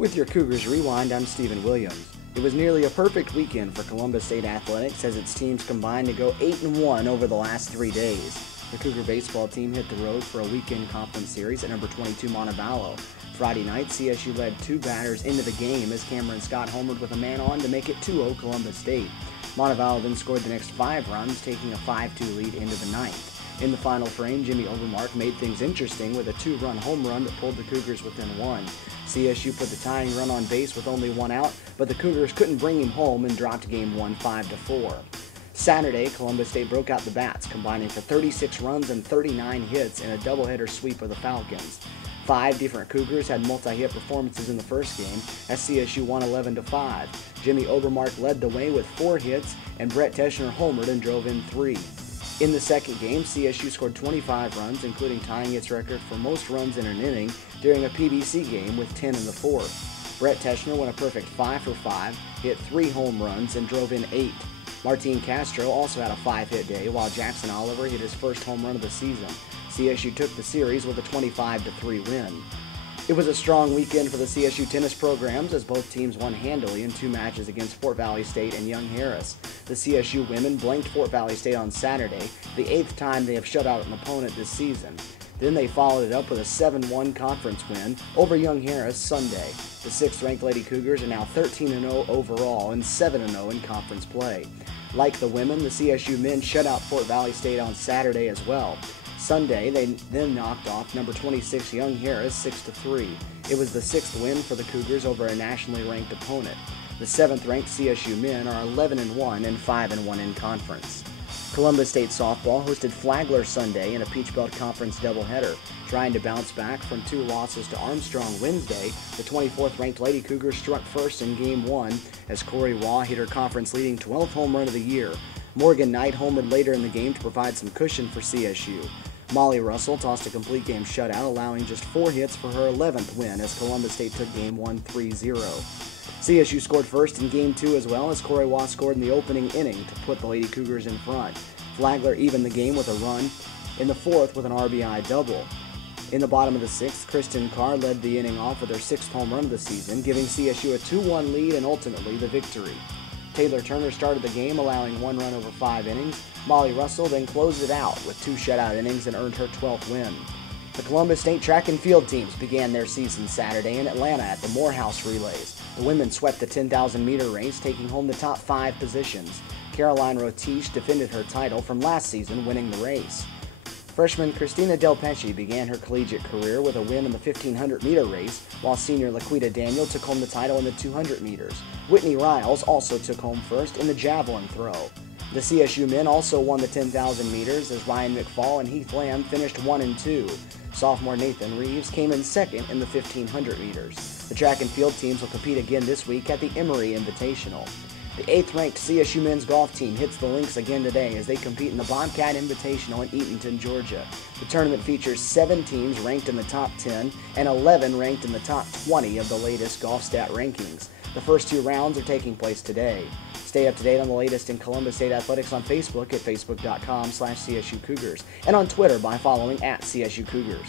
With your Cougars Rewind, I'm Stephen Williams. It was nearly a perfect weekend for Columbus State Athletics as its teams combined to go 8-1 over the last 3 days. The Cougar baseball team hit the road for a weekend conference series at number 22 Montevallo. Friday night, CSU led 2 batters into the game as Cameron Scott homered with a man on to make it 2-0 Columbus State. Montevallo then scored the next 5 runs, taking a 5-2 lead into the ninth. In the final frame, Jimmy Overmark made things interesting with a 2-run home run that pulled the Cougars within 1. CSU put the tying run on base with only 1 out, but the Cougars couldn't bring him home and dropped Game 1 5-4. Saturday, Columbus State broke out the bats, combining for 36 runs and 39 hits in a doubleheader sweep of the Falcons. 5 different Cougars had multi-hit performances in the first game as CSU won 11-5. Jimmy Overmark led the way with 4 hits, and Brett Teschner homered and drove in 3. In the second game, CSU scored 25 runs, including tying its record for most runs in an inning during a PBC game with 10 in the fourth. Brett Teschner went a perfect 5 for 5, hit 3 home runs, and drove in 8. Martin Castro also had a 5-hit day, while Jackson Oliver hit his first home run of the season. CSU took the series with a 25-3 win. It was a strong weekend for the CSU tennis programs as both teams won handily in 2 matches against Fort Valley State and Young Harris. The CSU women blanked Fort Valley State on Saturday, the 8th time they have shut out an opponent this season. Then they followed it up with a 7-1 conference win over Young Harris Sunday. The 6th-ranked Lady Cougars are now 13-0 overall and 7-0 in conference play. Like the women, the CSU men shut out Fort Valley State on Saturday as well. Sunday, they then knocked off number 26 Young Harris 6-3. It was the 6th win for the Cougars over a nationally ranked opponent. The 7th-ranked CSU men are 11-1 and 5-1 in conference. Columbus State softball hosted Flagler Sunday in a Peach Belt Conference doubleheader. Trying to bounce back from 2 losses to Armstrong Wednesday, the 24th-ranked Lady Cougars struck first in Game 1 as Corey Waugh hit her conference-leading 12th home run of the year. Morgan Knight homered later in the game to provide some cushion for CSU. Molly Russell tossed a complete game shutout, allowing just 4 hits for her 11th win as Columbus State took Game 1 3-0. CSU scored first in Game 2 as well as Corey Waugh scored in the opening inning to put the Lady Cougars in front. Flagler evened the game with a run in the 4th with an RBI double. In the bottom of the 6th, Kristen Carr led the inning off with her 6th home run of the season, giving CSU a 2-1 lead and ultimately the victory. Taylor Turner started the game, allowing 1 run over 5 innings. Molly Russell then closed it out with 2 shutout innings and earned her 12th win. The Columbus State track and field teams began their season Saturday in Atlanta at the Morehouse Relays. The women swept the 10,000-meter race, taking home the top 5 positions. Caroline Rotiche defended her title from last season, winning the race. Freshman Christina Del Pesce began her collegiate career with a win in the 1,500-meter race, while senior Laquita Daniel took home the title in the 200 meters. Whitney Riles also took home first in the javelin throw. The CSU men also won the 10,000 meters as Ryan McFall and Heath Lamb finished 1 and 2. Sophomore Nathan Reeves came in second in the 1,500 meters. The track and field teams will compete again this week at the Emory Invitational. The 8th-ranked CSU men's golf team hits the links again today as they compete in the Bobcat Invitational in Eatonton, Georgia. The tournament features 7 teams ranked in the top 10 and 11 ranked in the top 20 of the latest GolfStat rankings. The first 2 rounds are taking place today. Stay up to date on the latest in Columbus State athletics on Facebook at facebook.com/CSU Cougars and on Twitter by following @CSU Cougars.